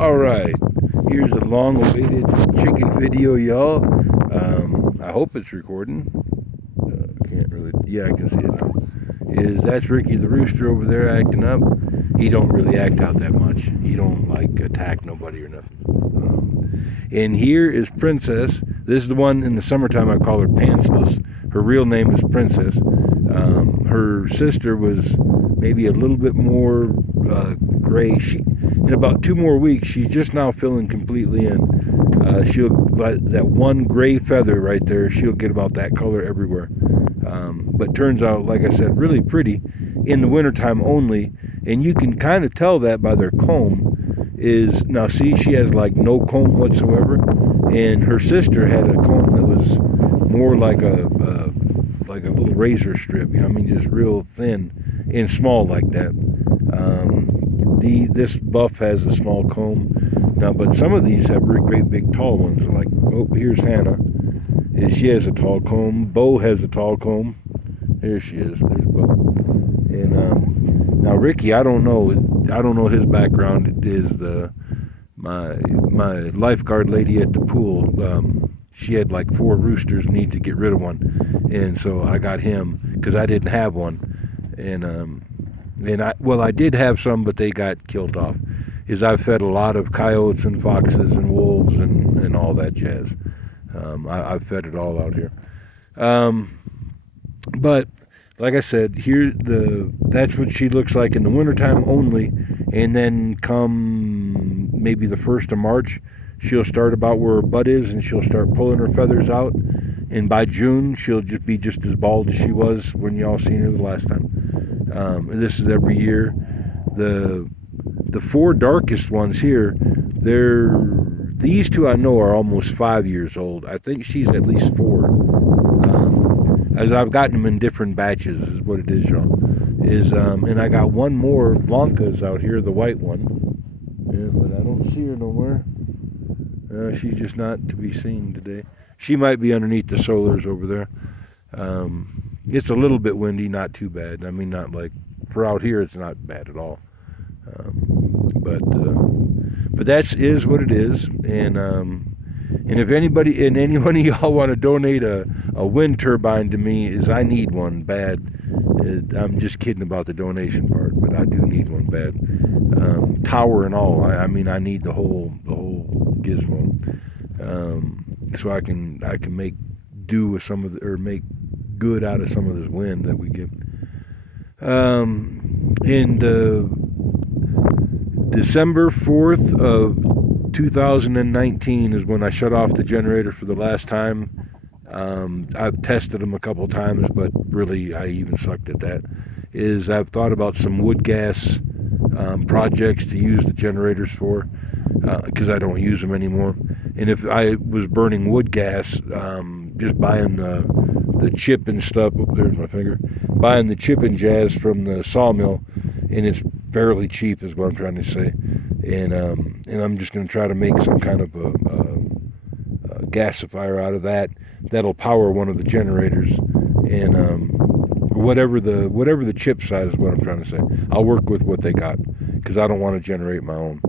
Alright, here's a long-awaited chicken video, y'all. I hope it's recording. Can't really, yeah, I can see it now. That's Ricky the Rooster over there acting up. He don't really act out that much. He don't, like, attack nobody or nothing. And here is Princess. This is the one in the summertime I call her Pantsless. Her real name is Princess. Her sister was maybe a little bit more gray. In about 2 more weeks, she's just now filling completely in. She'll that one gray feather right there. She'll get about that color everywhere. But turns out, like I said, really pretty in the wintertime only. And you can kind of tell that by their comb. Now see, she has like no comb whatsoever, and her sister had a comb that was more like a little razor strip. You know, I mean, just real thin and small like that. This buff has a small comb now, but some of these have great big tall ones. Like, oh, here's Hannah. She has a tall comb. Bo has a tall comb. There she is. There's Bo. And now Ricky, I don't know his background. Is my lifeguard lady at the pool. She had like 4 roosters, need to get rid of one, and so I got him because I didn't have one, and I did have some, but they got killed off. I've fed a lot of coyotes and foxes and wolves and all that jazz. I've fed it all out here, but like I said, that's what she looks like in the wintertime only, and then come maybe the 1st of March, she'll start about where her butt is, and she'll start pulling her feathers out, and by June, she'll just be just as bald as she was when y'all seen her the last time. And this is every year. The 4 darkest ones here, these 2 I know are almost 5 years old. I think she's at least 4. As I've gotten them in different batches, is what it is, y'all. And I got one more Blanca's out here, the white one. Yeah, but I don't see her nowhere. She's just not to be seen today. She might be underneath the solars over there. It's a little bit windy, not too bad. I mean, not like, for out here, it's not bad at all. But that is what it is. And if anybody and any one of y'all want to donate a wind turbine to me, I need one bad. I'm just kidding about the donation part, but I do need one bad. Tower and all. I mean, I need the whole gizmo. So I can make do with some of or make good out of some of this wind that we get. And December 4th of 2019 is when I shut off the generator for the last time. I've tested them a couple times, but really I even sucked at that. I've thought about some wood gas projects to use the generators for, because I don't use them anymore. And if I was burning wood gas, just buying the chip and stuff, oh, there's my finger, buying the chip and jazz from the sawmill, and it's fairly cheap is what I'm trying to say. And I'm just going to try to make some kind of a gasifier out of that. That'll power one of the generators, and whatever the chip size is what I'm trying to say. I'll work with what they got, because I don't want to generate my own.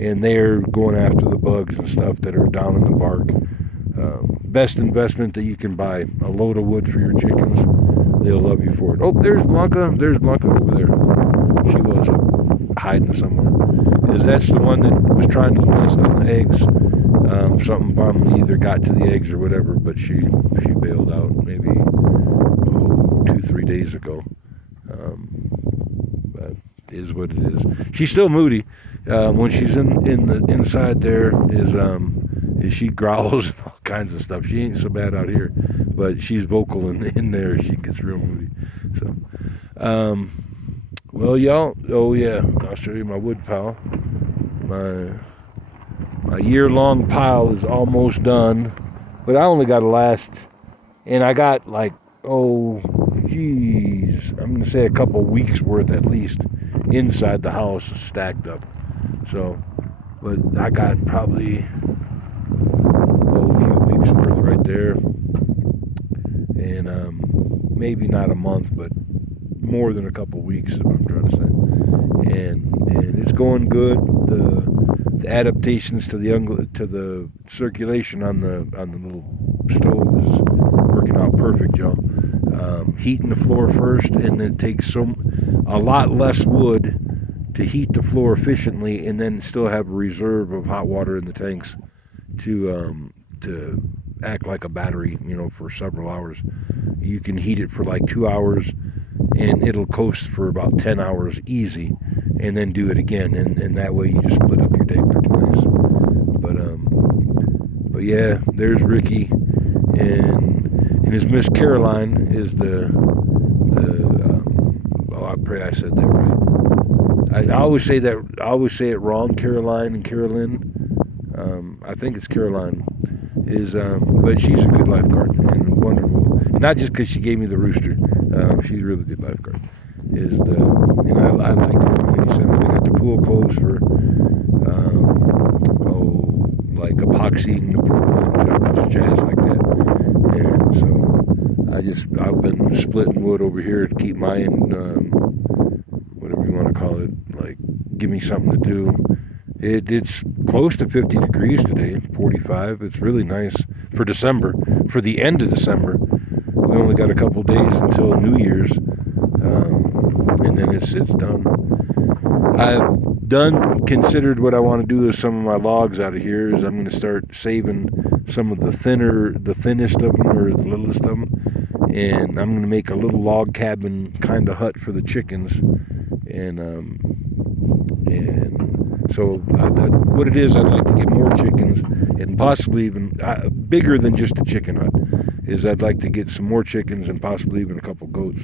And they're going after the bugs and stuff that are down in the bark. Best investment that you can buy, a load of wood for your chickens. They'll love you for it. Oh, there's Blanca. There's Blanca over there. She was hiding somewhere. That's the one that was trying to nest on the eggs. Something probably either got to the eggs or whatever, but she bailed out maybe 2-3 days ago. But it is what it is. She's still moody. When she's inside there is she growls and all kinds of stuff. She ain't so bad out here, but she's vocal in there. She gets real moody. So, well, y'all. Oh yeah, I'll show you my wood pile. My year-long pile is almost done, but I only got to last, and I got like, I'm gonna say a couple weeks worth at least inside the house stacked up. So, but I got probably a few weeks worth right there, and maybe not a month, but more than a couple weeks is what I'm trying to say. and it's going good. The adaptations to the circulation on the little stove is working out perfect, y'all. Heating the floor first, and then it takes a lot less wood to heat the floor efficiently, and then still have a reserve of hot water in the tanks to act like a battery, for several hours. You can heat it for like 2 hours, and it'll coast for about 10 hours easy, and then do it again, and that way you just split up your day pretty nice. But yeah, there's Ricky, and his Miss Caroline is I pray I said that right. I always say it wrong, Caroline and Carolyn. I think it's Caroline. But she's a good lifeguard and wonderful. And not just because she gave me the rooster. She's a really good lifeguard. I like the community center. They got the pool closed for like epoxying the pool and jazz like that. And so I've been splitting wood over here to keep mine, whatever you want to call it, like give me something to do. It's close to 50 degrees today, 45. It's really nice for December, for the end of December. We only got a couple days until New Year's, and then it's done. I've considered what I want to do with some of my logs out of here is I'm going to start saving some of the thinnest of them, or the littlest of them, and I'm going to make a little log cabin kind of hut for the chickens, and so what it is, I'd like to get more chickens, and possibly even bigger than just a chicken hut. Is I'd like to get some more chickens and possibly even a couple goats.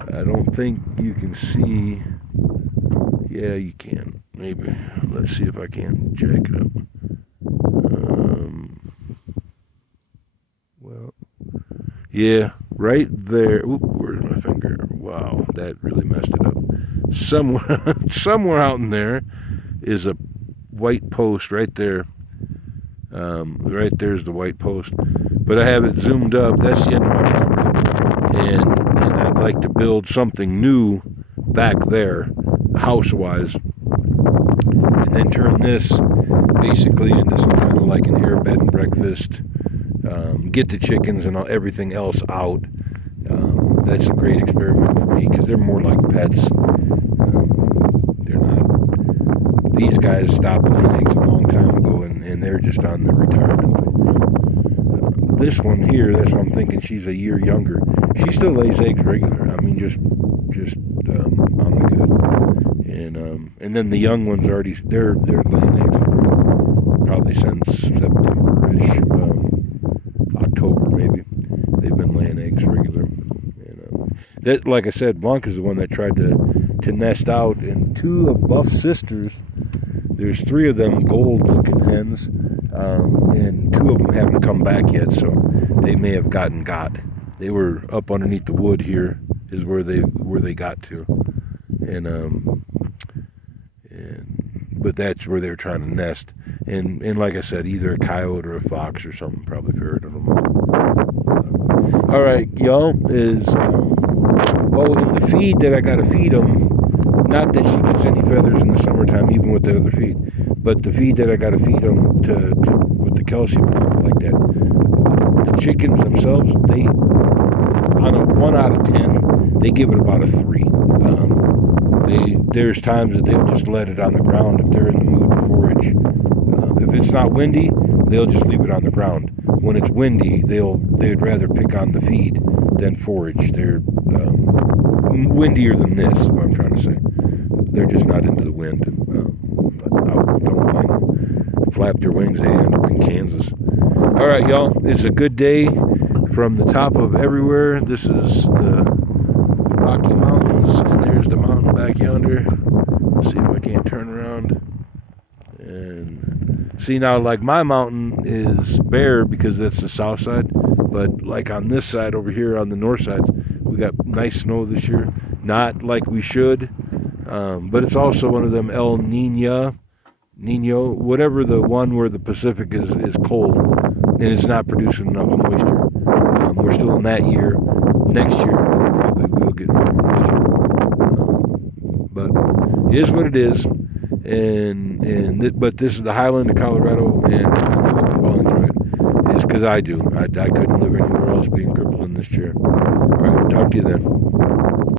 I don't think you can see. Yeah, you can. Maybe. Let's see if I can jack it up. Well, yeah, right there. Oop, where's my finger? Wow, that really messed it up. Somewhere out in there is a white post right there. Right there's the white post. But I have it zoomed up. That's the end of my property. And I'd like to build something new back there, house-wise. And then turn this basically into some kind of like an air bed and breakfast. Get the chickens and everything else out. That's a great experiment for me because they're more like pets. They're not. These guys stopped laying eggs a long time ago, and they're just on the retirement program. This one here, that's what I'm thinking. She's a year younger. She still lays eggs regular. I mean, just on the good. And then the young ones already they're laying eggs probably since September-ish, October maybe. They've been laying eggs regular. And that, like I said, Blanca's the one that tried to nest out, and two of Buff's sisters. There's three of them gold-looking hens, and two of them haven't come back yet, so they may have got. They were up underneath the wood here, is where they got to, but that's where they're trying to nest, and like I said, either a coyote or a fox or something probably ferreted them out. All right, y'all, in the feed that I gotta feed them. Not that she gets any feathers in the summertime, even with the other feed, but the feed that I got to feed them with the calcium like that. The chickens themselves, they on a 1 out of 10, they give it about a 3. There's times that they'll just let it on the ground if they're in the mood to forage. If it's not windy, they'll just leave it on the ground. When it's windy, they'd rather pick on the feed than forage. They're windier than this, is what I'm trying to say. They're just not into the wind. But I don't mind them. Flap their wings, they end up in Kansas. All right, y'all. It's a good day from the top of everywhere. This is the Rocky Mountains, and there's the mountain back yonder. Let's see if I can't turn around. And see, now, like my mountain is bare because that's the south side. But like on this side over here on the north side, we got nice snow this year. Not like we should. But it's also one of them El Nino, whatever, the one where the Pacific is cold and it's not producing enough moisture. We're still in that year. Next year, probably we'll get more moisture. But is what it is, but this is the Highland of Colorado, and I hope you all enjoy it. It's because I do. I couldn't live anywhere else being crippled in this chair. All right, talk to you then.